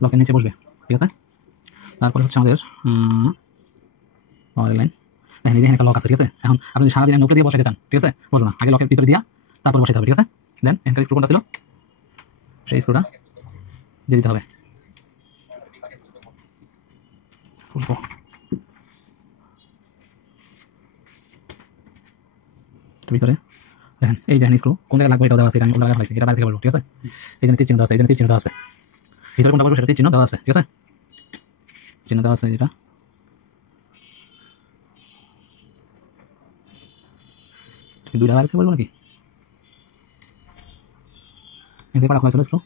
ব্লকের নিচে বসবে, ঠিক আছে। তারপরে হচ্ছে আমাদের লাইন দেখেন, এই যে একটা লক আছে, ঠিক আছে। এখন আপনি যদি সারাদিন উপরে দিয়ে বসাইতে চান, ঠিক আছে, বসবো না, আগে লকের ভিতরে দিয়া তারপর বসাইতে হবে, ঠিক আছে। দেন এখানকার স্ক্রু কোনটা ছিল, সেই স্ক্রুটা দিয়ে দিতে হবে। ভিতরে দেখেন এই যে স্ক্রু কোন জায়গায় লাগবে এটা দেওয়া আছে, এটা আমি অন্য জায়গায় ফেলাইছি, এটা বাইরে থেকে বলবো, ঠিক আছে। এই জন্য তীর চিহ্ন দেওয়া আছে, এই জন্য তীর চিহ্ন দেওয়া আছে। ভিতরে কোনটা বলবো সেটা তীর চিহ্ন দেওয়া আছে, ঠিক আছে, চিহ্ন দেওয়া আছে। যেটা দুইটা বাইরে থেকে বলবো নাকি, এখানে পাড়া খোলা ছিল স্ক্রু,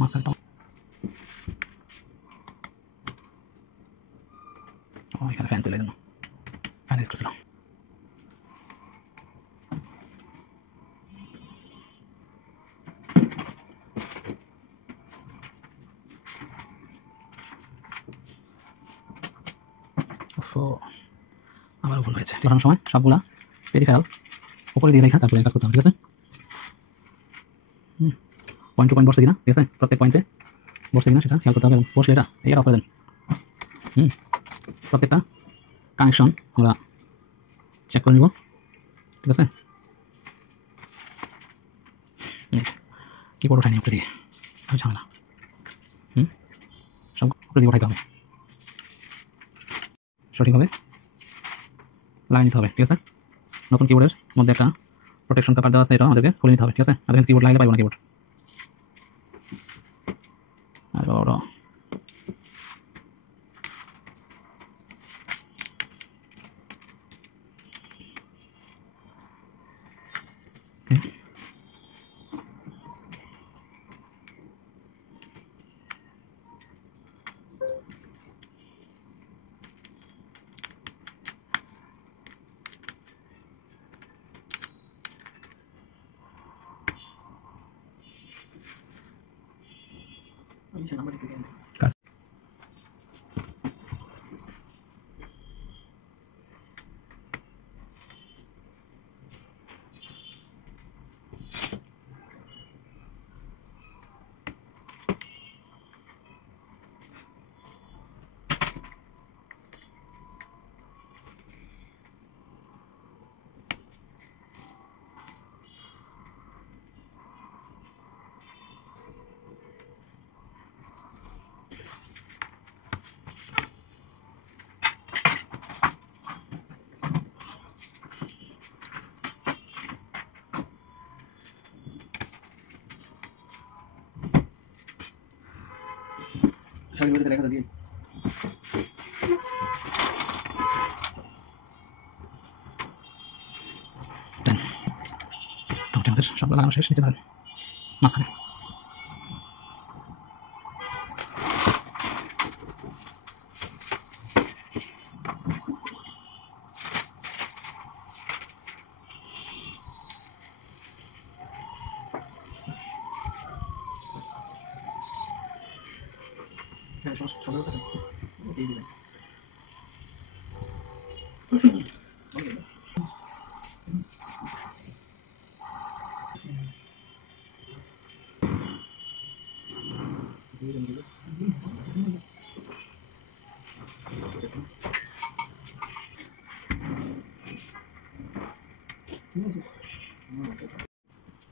মাঝখানটা এখানে ফ্যান ছিল, এই জন্য ফ্যান স্ক্রু ছিল। আবারও ভুল হয়েছে, লাগানোর সময় সবগুলা পেরিফেরাল উপরে দিয়ে রেখা তারপরে কাজ করতে হবে, ঠিক আছে। পয়েন্ট টু পয়েন্ট বসছে কিনা, ঠিক আছে, প্রত্যেক পয়েন্টে বসছে কিনা সেটা খেয়াল করতে হবে, এবং বসলে এটা অফ করে দেন। প্রত্যেকটা কানেকশন আমরা চেক করে নিব, ঠিক আছে। কিবোর্ড উঠাই নি উপরে দিয়ে, ঝামেলা। সব উপরে দিয়ে উঠাইতে হবে, সঠিকভাবে লাগাই নিতে হবে, ঠিক আছে। নতুন কিবোর্ডের মধ্যে একটা প্রোটেকশন পেপার দেওয়া আছে, এটা আমাদেরকে খুলে নিতে হবে, ঠিক আছে। আর কিবোর্ড লাগাইতে পারবো না, কিবোর্ড আর বড় কাজ। দেখা দিয়ে আমাদের সবগুলো লাগানো শেষ, নিচে ধরেন মাঝখানে।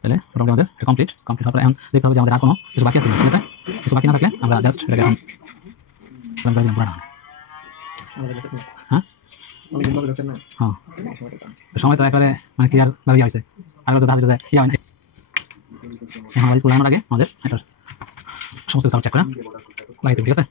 তাহলে মোটামুটি আমাদের কমপ্লিট হওয়ার পরে এখন দেখতে হবে যে আমাদের আর কোনো কিছু বাকি আছে, ঠিক আছে। কিছু বাকি না থাকলে আমরা জাস্ট এটাকে এখন করে দিলাম পুরোটা। হ্যাঁ হ্যাঁ, তো সময় তো একবারে মানে ক্লিয়ার ভাবে ইয়ে হয়েছে, আগে তো দেখা যায় ইয়ে হয় না। এখন আমরা স্কুল আগে আমাদের এটা সমস্ত কিছু চেক করে লাগাই দেবো, ঠিক আছে।